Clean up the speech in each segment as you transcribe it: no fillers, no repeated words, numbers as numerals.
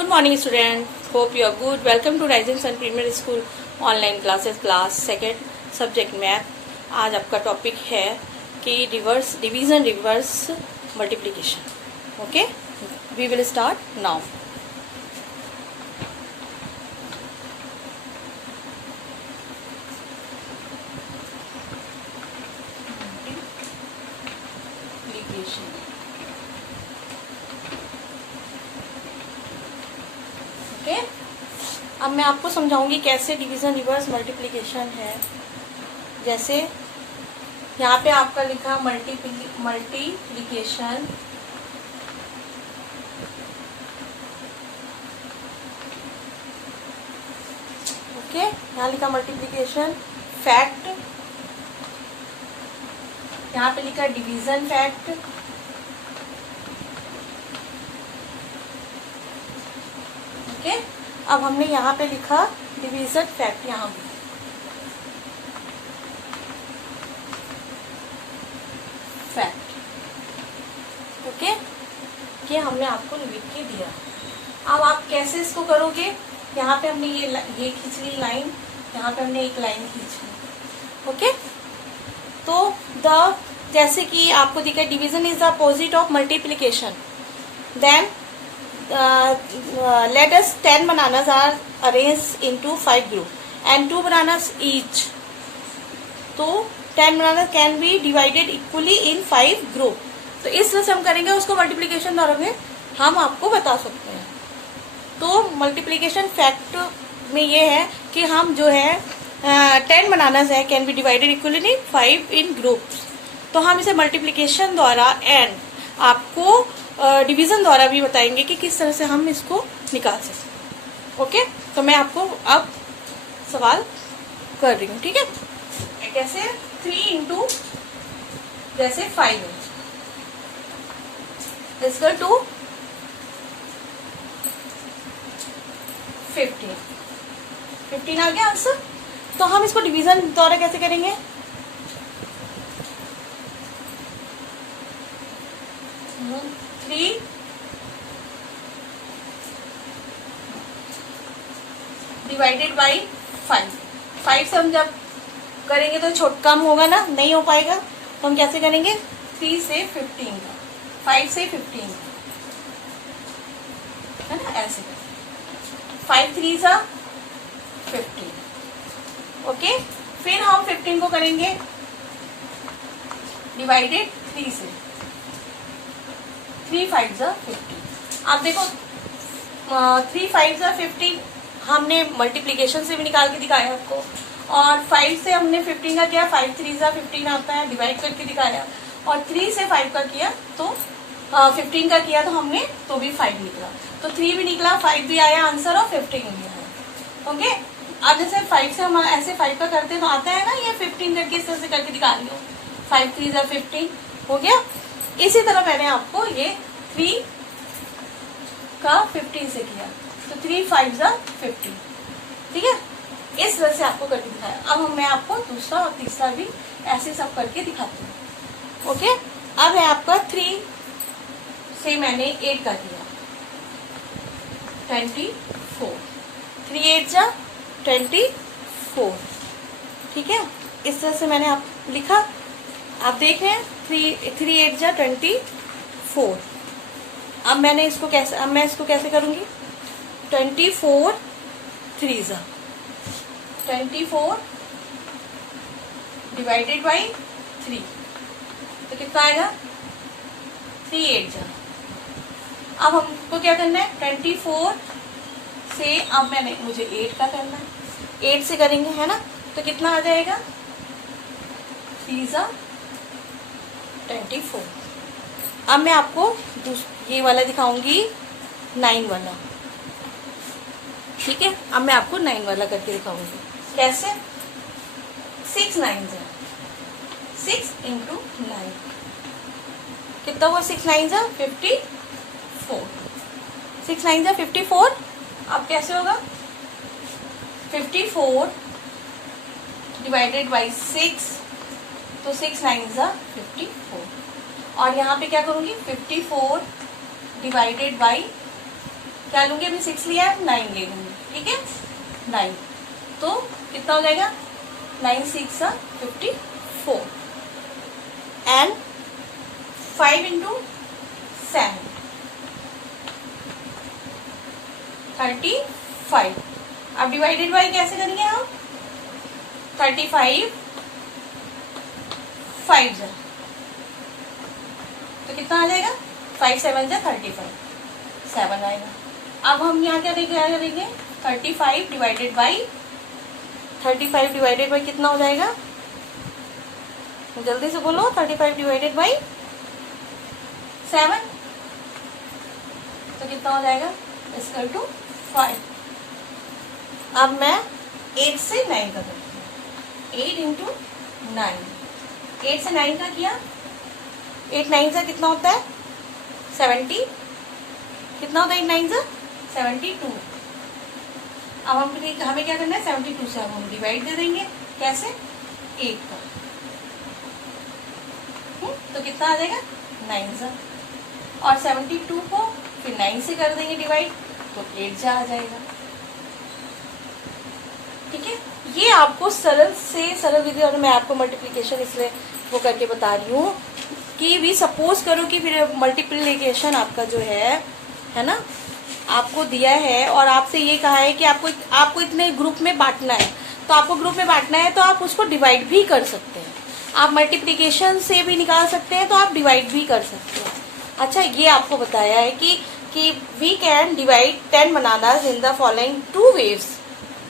Good morning student, hope you are good. Welcome to Rising Sun Premier School online classes class second subject math. आज आपका topic है कि reverse division reverse multiplication. Okay, we will start now. अब मैं आपको समझाऊंगी कैसे division reverse multiplication है। जैसे यहाँ पे आपका लिखा मल्टीप्लिकेशन ओके, यहाँ लिखा मल्टीप्लिकेशन फैक्ट, यहाँ पे लिखा डिवीजन फैक्ट, ओके। अब हमने यहाँ पे लिखा डिवीजन फैक्ट, यहाँ भी फैक्ट, ओके। ये हमने आपको लिख के दिया। अब आप कैसे इसको करोगे, यहाँ पे हमने ये खींच ली लाइन, यहाँ पे हमने एक लाइन खींच ली, ओके। तो जैसे कि आपको दिखा division is the opposite of multiplication, then let us 10 bananas are arranged into 5 group and 2 bananas each. तो 10 bananas can be divided equally in 5 group. तो इस तरह से हम करेंगे, उसको मल्टीप्लिकेशन द्वारा में हम आपको बता सकते हैं। तो मल्टीप्लिकेशन फैक्ट में ये है कि हम जो है 10 बनानास है can be divided equally in 5 in groups. तो हम इसे मल्टीप्लिकेशन द्वारा एंड आपको डिवीजन द्वारा भी बताएंगे कि किस तरह से हम इसको निकाल सकते। ओके, तो मैं आपको अब सवाल कर रही हूँ, ठीक है। कैसे 3 इंटू जैसे 5 है इसका टू 15 आ गया आंसर। तो हम इसको डिवीजन द्वारा कैसे करेंगे, डिवाइडेड बाई 5 से हम जब करेंगे तो छोटा कम होगा ना, नहीं हो पाएगा। तो हम कैसे करेंगे 3 से 15 का, 5 से 15 है ना, ऐसे 5 3 सा 15, ओके। फिर हम 15 को करेंगे डिवाइडेड 3 से, 3 5 सा 15। आप देखो 3 5 सा 15 हमने मल्टीप्लिकेशन से भी निकाल के दिखाया आपको, और 5 से हमने 15 का किया, 5 3 सा 15 आता है, डिवाइड करके दिखाया। और 3 से 5 का किया तो 15 का किया तो हमने तो भी 5 निकला। तो 3 भी निकला, 5 भी आया आंसर और 15 भी आया, ओके। अब जैसे 5 से हम ऐसे 5 का करते हैं तो आता है ना ये 15 करके इस तरह से करके दिखा रही हूँ, 5 3 सा 15 हो गया। इसी तरह मैंने आपको ये 3 का 15 से किया तो 3 5 सा 15, ठीक है। इस तरह से आपको करके दिखाया। अब मैं आपको दूसरा और तीसरा भी ऐसे सब करके दिखाती हूँ, ओके। अब है आपका 3 से मैंने 8 का किया 24, 3 8 जा 24, ठीक है। इस तरह से मैंने आप लिखा, आप देख रहे हैं 3 8 जा 24। अब मैं इसको कैसे करूंगी, 24 3 जा 24 डिवाइडेड बाई 3, तो कितना आएगा 3 8 जा। अब हमको क्या करना है 24 से, अब मुझे 8 का करना है, 8 से करेंगे है ना, तो कितना आ जाएगा 3 जा 24। अब मैं आपको ये वाला दिखाऊंगी 9 वाला, ठीक है। अब मैं आपको 9 वाला करके दिखाऊंगी कैसे। 6 9 जा 6 इंटू 9 कितना हुआ, 6 9 जा 54, 6 9 जा 54। अब कैसे होगा 54 डिवाइडेड बाई 6, तो 6 9 जा 54। और यहाँ पे क्या करूंगी 54 डिवाइडेड बाई क्या लूंगी, अभी 6 लिया है, 9 ले लूंगी, ठीक है 9। तो कितना हो जाएगा, 9 6 54 एंड 5 इंटू 7 35। अब डिवाइडेड बाई कैसे करेंगे हम, 35 5 जा, तो कितना आ जाएगा, 5 7 जा 35, 7 आएगा। अब हम यहाँ क्या करेंगे, 35 डिवाइडेड बाई 35 डिवाइडेड बाई कितना हो जाएगा, जल्दी से बोलो, 35 डिवाइडेड बाई 7 तो कितना हो जाएगा, इक्वल टू 5। अब मैं 8 से 9 का करती हूँ, 8 इंटू 9, 8 से 9 का किया, 8 9 से कितना होता है 70, कितना होता है 8 9 से 72। अब हमें क्या करना है, 72 से हम डिवाइड दे देंगे, कैसे 8 का, तो कितना आ जाएगा 9 से, और 72 को फिर 9 से कर देंगे डिवाइड, तो 8 जा आ जाएगा, ठीक है। ये आपको सरल से सरल विधि, और मैं आपको मल्टीप्लिकेशन इसलिए वो करके बता रही हूँ कि भी सपोज करो कि फिर मल्टीप्लिकेशन आपका जो है ना, आपको दिया है और आपसे ये कहा है कि आपको इतने ग्रुप में बांटना है, तो आपको ग्रुप में बांटना है तो आप उसको डिवाइड भी कर सकते हैं, आप मल्टीप्लिकेशन से भी निकाल सकते हैं, तो आप डिवाइड भी कर सकते हैं। अच्छा, ये आपको बताया है कि we can divide 10 bananas in the following 2 ways,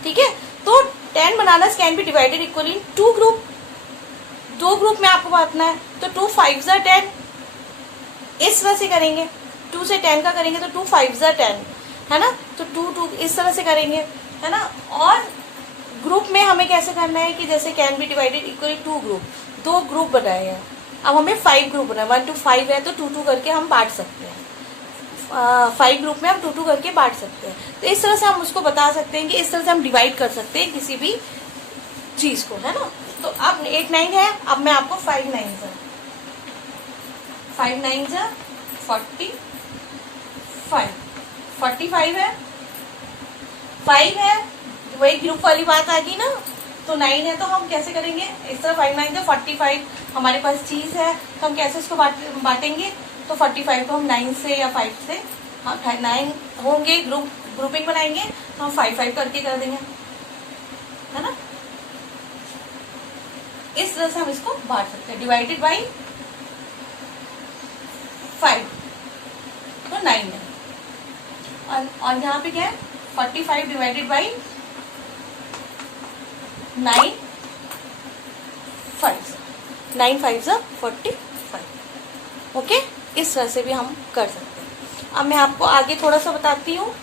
ठीक है। तो 10 bananas can be divided equally in 2 group, 2 group में आपको बांटना है, तो 2 5 जा 10, इस तरह से करेंगे, 2 से 10 का करेंगे तो 2 5 जा 10, है ना, तो 2 इस तरह से करेंगे, है ना। और ग्रुप में हमें कैसे करना है कि जैसे can be divided equally 2 group, 2 group बनाए हैं, अब हमें 5 ग्रुप बनाए, 1 to 5 है तो 2 2 करके हम बांट सकते हैं, 5 ग्रुप में हम 2 2 करके बांट सकते हैं। तो इस तरह से हम उसको बता सकते हैं कि इस तरह से हम डिवाइड कर सकते हैं किसी भी चीज को, है ना। तो अब 8 9 है, अब मैं आपको 5 9 जा 45, 45 है, 5 है, वही ग्रुप वाली बात आ गई ना, तो 9 है तो हम कैसे करेंगे, इस तरह 5 9 45 हमारे पास चीज है, तो हम कैसे उसको बांटेंगे, तो 45 को हम 9 से या 5 से, हाँ 9 होंगे, ग्रुपिंग बनाएंगे तो हम 5 5 करके कर देंगे, है ना। इस तरह से हम इसको बांट सकते हैं, डिवाइडेड बाई 5 तो 9 है, और यहाँ पे क्या है 45 डिवाइडेड बाई 9 5 जा 45, ओके। इस तरह से भी हम कर सकते हैं। अब मैं आपको आगे थोड़ा सा बताती हूँ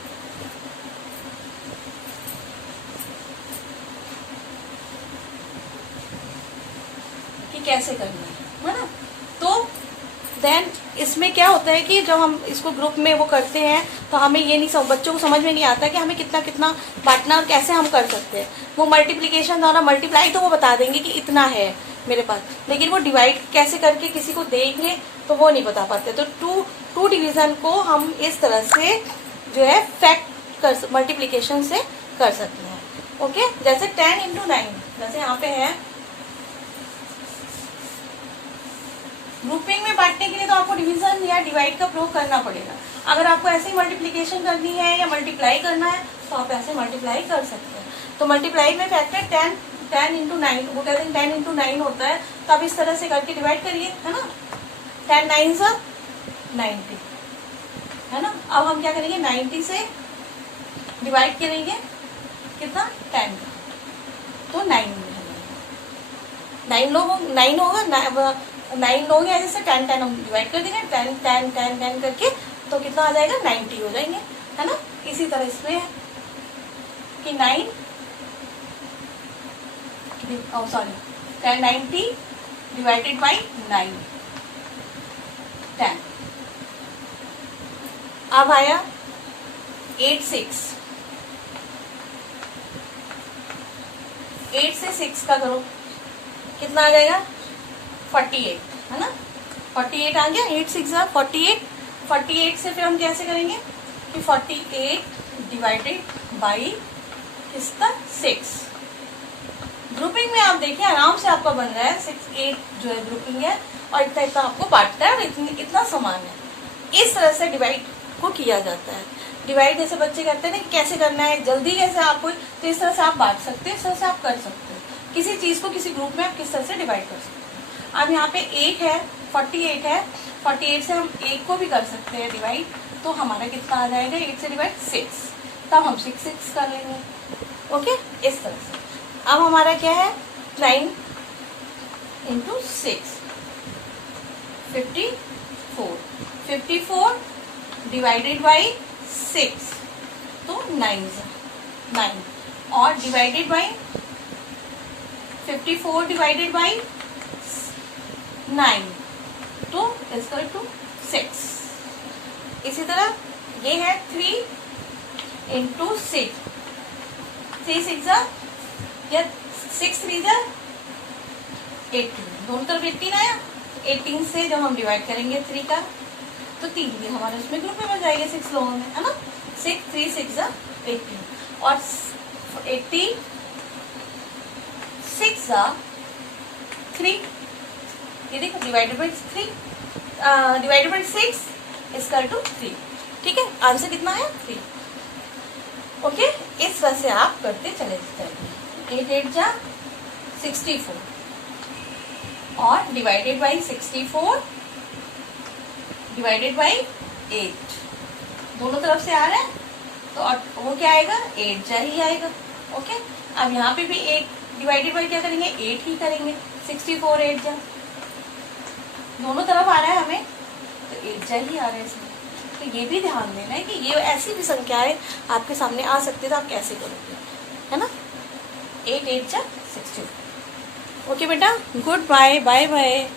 कि कैसे करना है ना। तो देन इसमें क्या होता है कि जब हम इसको ग्रुप में वो करते हैं तो हमें ये नहीं बच्चों को समझ में नहीं आता कि हमें कितना कितना बांटना और कैसे हम कर सकते हैं। वो मल्टीप्लिकेशन द्वारा मल्टीप्लाई तो वो बता देंगे कि इतना है मेरे पास, लेकिन वो डिवाइड कैसे करके किसी को देंगे तो वो नहीं बता पाते। तो टू डिवीजन को हम इस तरह से जो है फैक्ट कर मल्टीप्लिकेशन से कर सकते हैं, ओके। जैसे 10 इंटू 9, जैसे यहाँ पे है ग्रुपिंग में बांटने के लिए तो आपको डिवीजन या डिवाइड का प्रयोग करना पड़ेगा। अगर आपको ऐसे ही मल्टीप्लिकेशन करनी है या मल्टीप्लाई करना है तो आप ऐसे मल्टीप्लाई कर सकते हैं। तो मल्टीप्लाई में फैक्टर 10 इंटू 9, वो कहते हैं 10 इंटू 9 होता है, तो आप इस तरह से करके डिवाइड करिए, है ना। 10 9 से 90, है ना। अब हम क्या करेंगे 90 से डिवाइड करेंगे कितना 10 का, तो 9 होगा 9 लोग हैं, जैसे 10 10 हम डिवाइड कर देंगे 10 10 10 10 करके, तो कितना आ जाएगा 90 हो जाएंगे, है ना। इसी तरह इसमें है कि 10 90 डिवाइडेड बाई 9 10। अब आया 8 से 6 का करो, कितना आ जाएगा 48, है ना। 48 आ गया, 8 6 48। 48 से फिर हम कैसे करेंगे कि कि 48 डिवाइडेड बाई किसका 6। ग्रुपिंग में आप देखिए आराम से आपका बन रहा है 6 8 जो है ग्रुपिंग है, और इतना इतना आपको बांटना है, और इतना समान है। इस तरह से डिवाइड को किया जाता है। डिवाइड जैसे बच्चे कहते हैं ना कैसे करना है, जल्दी कैसे आपको, तो इस तरह से आप बांट सकते हैं, इस तरह से आप कर सकते हो। किसी चीज को किसी ग्रुप में आप किस तरह से डिवाइड कर सकते हैं। अब यहाँ पे 8 है, 48 है, 48 से हम 8 को भी कर सकते हैं डिवाइड, तो हमारा कितना आ जाएगा 8 से डिवाइड 6, तब हम 6 6 कर लेंगे। ओके, इस तरह से। अब हमारा क्या है 9 इंटू 6 54, 54 डिवाइडेड बाई 6 तो 9, और डिवाइडेड बाई 54 डिवाइडेड बाई 9 तो इक्वल टू 6। इसी तरह ये है 3 इंटू 6, 3 6 या 6 3 18, दोनों तरफ 18 आया। 18 से जब हम डिवाइड करेंगे 3 का तो 3 भी हमारे उसमें ग्रुप में बन जाएंगे 6 लोगों में, है ना। 6 3 6 18 और 18 6 3, ये देखो divided by 3 divided by 6 equal to 3। ठीक है, आंसर कितना है 3। ओके, इस तरह से आप करते चले जाएंगे। 8 8 जा 64 और डिवाइडेड बाई 64 डिवाइडेड बाई 8, दोनों तरफ से आ रहा है तो वो क्या आएगा 8 जा ही आएगा। ओके, अब यहाँ पे भी 8 डिवाइडेड बाई क्या करेंगे 8 ही करेंगे, 64 8 जा, दोनों तरफ आ रहा है हमें तो 8 जा ही आ रहा है इसमें। तो ये भी ध्यान देना है कि ये ऐसी भी संख्याएं आपके सामने आ सकती है तो आप कैसे करोगे, है ना। 8 8 जा 64। ओके बेटा, गुड बाय, बाय बाय।